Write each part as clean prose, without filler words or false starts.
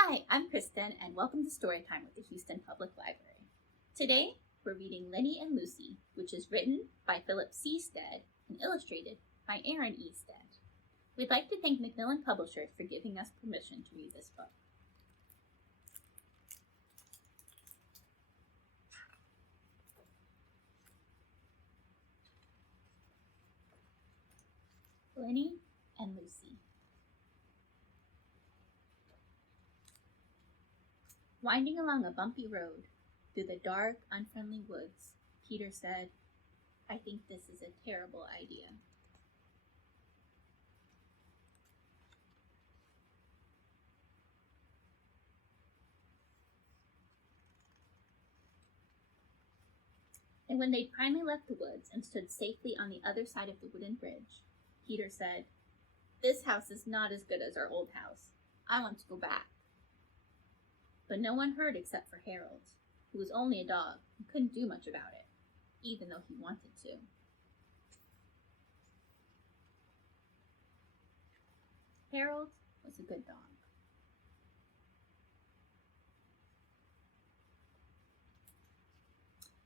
Hi, I'm Kristin, and welcome to Storytime with the Houston Public Library. Today, we're reading Lenny and Lucy, which is written by Philip C. Stead and illustrated by Erin E. Stead. We'd like to thank Macmillan Publishers for giving us permission to read this book. Lenny and Lucy. Winding along a bumpy road through the dark, unfriendly woods, Peter said, "I think this is a terrible idea." And when they'd finally left the woods and stood safely on the other side of the wooden bridge, Peter said, "This house is not as good as our old house. I want to go back." But no one heard except for Harold, who was only a dog and couldn't do much about it, even though he wanted to. Harold was a good dog.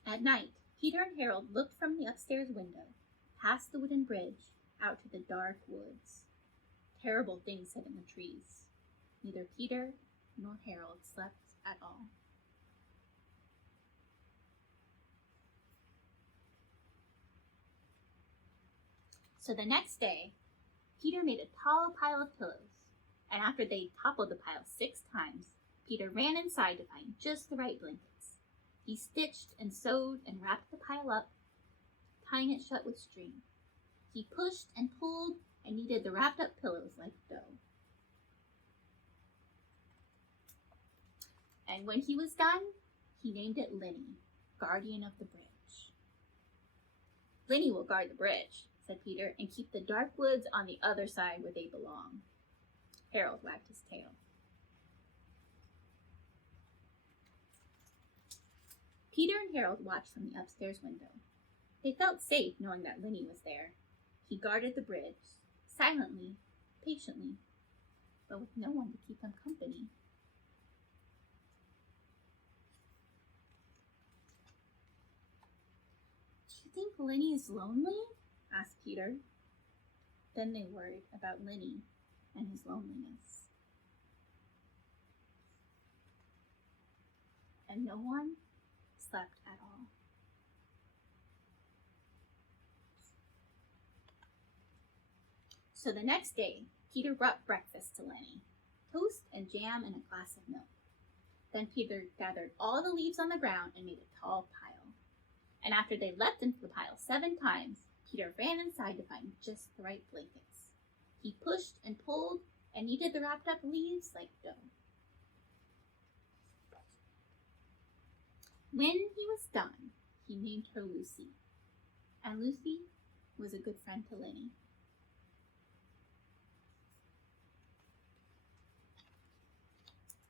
At night, Peter and Harold looked from the upstairs window, past the wooden bridge, out to the dark woods. Terrible things hid in the trees. Neither Peter nor Harold slept at all. So the next day, Peter made a tall pile of pillows, and after they toppled the pile 6 times, Peter ran inside to find just the right blankets. He stitched and sewed and wrapped the pile up, tying it shut with string. He pushed and pulled and kneaded the wrapped up pillows like dough. And when he was done, he named it Lenny, guardian of the bridge. "Lenny will guard the bridge," said Peter, "and keep the dark woods on the other side where they belong." Harold wagged his tail. Peter and Harold watched from the upstairs window. They felt safe knowing that Lenny was there. He guarded the bridge, silently, patiently, but with no one to keep him company. "Do you think Lenny is lonely?" asked Peter. Then they worried about Lenny and his loneliness. And no one slept at all. So the next day, Peter brought breakfast to Lenny, toast and jam and a glass of milk. Then Peter gathered all the leaves on the ground and made a tall pile. And after they leapt into the pile 7 times, Peter ran inside to find just the right blankets. He pushed and pulled and kneaded the wrapped up leaves like dough. When he was done, he named her Lucy. And Lucy was a good friend to Lenny.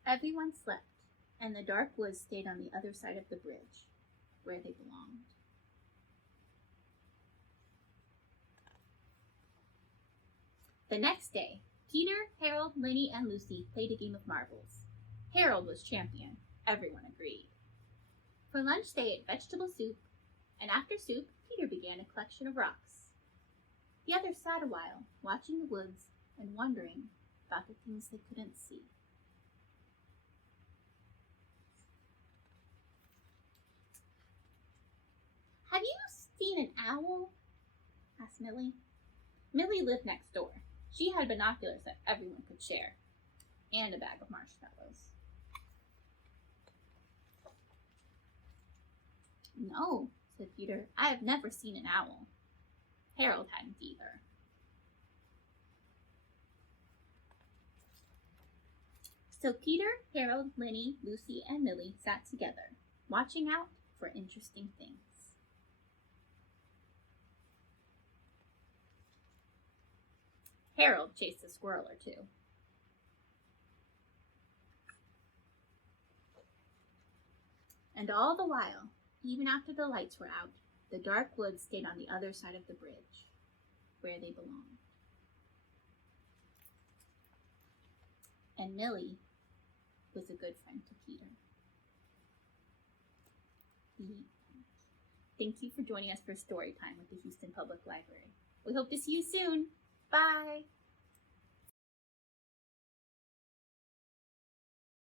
Everyone slept, and the dark woods stayed on the other side of the bridge, where they belonged. The next day, Peter, Harold, Lenny, and Lucy played a game of marbles. Harold was champion, everyone agreed. For lunch they ate vegetable soup, and after soup, Peter began a collection of rocks. The others sat a while, watching the woods and wondering about the things they couldn't see. "Have you seen an owl?" asked Millie. Millie lived next door. She had binoculars that everyone could share, and a bag of marshmallows. "No," said Peter, "I have never seen an owl." Harold hadn't either. So Peter, Harold, Lenny, Lucy, and Millie sat together, watching out for interesting things. Harold chased a squirrel or 2. And all the while, even after the lights were out, the dark woods stayed on the other side of the bridge, where they belonged. And Millie good friend to Peter. The end. Thank you for joining us for Storytime with the Houston Public Library. We hope to see you soon. Bye!